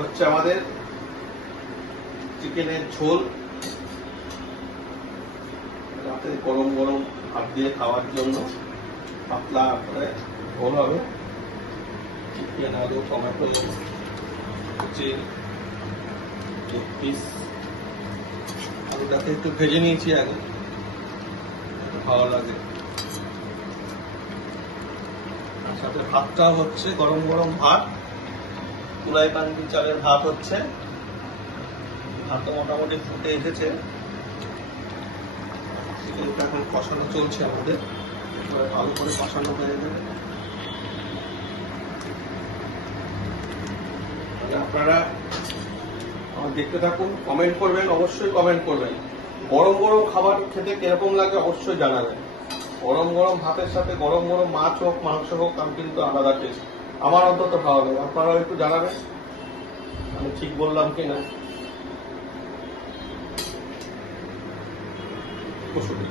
হচ্ছে আমাদের চিকেনের ঝোল, রাতে গরম গরম ভাত দিয়ে খাওয়ার জন্য পাতলা করে ঝোল হবে। চিকেন, আলু, টমেটো কুচি, পিস, আলুটাকে একটু ভেজে নিয়েছি আগে, ভালো লাগে। আর সাথে ভাতটা হচ্ছে গরম গরম ভাত, তুলাই পান্তি চালের ভাত হচ্ছে। ভাতটা মোটামুটি ফুটে এসেছে, চিকেনটা এখন কষানো চলছে আমাদের, ভালো করে কষানো হয়ে যাবে। আপনারা আমার দেখতে থাকুন, কমেন্ট করবেন, অবশ্যই কমেন্ট করবেন। গরম গরম খাবার খেতে কিরকম লাগে অবশ্যই জানাবেন। গরম গরম ভাতের সাথে গরম গরম মাছ হোক মাংস হোক, আমি কিন্তু আলাদা টেস্ট, আমার অন্তত ভালো লাগে। আপনারাও একটু জানাবেন আমি ঠিক বললাম কিনা। কসুরি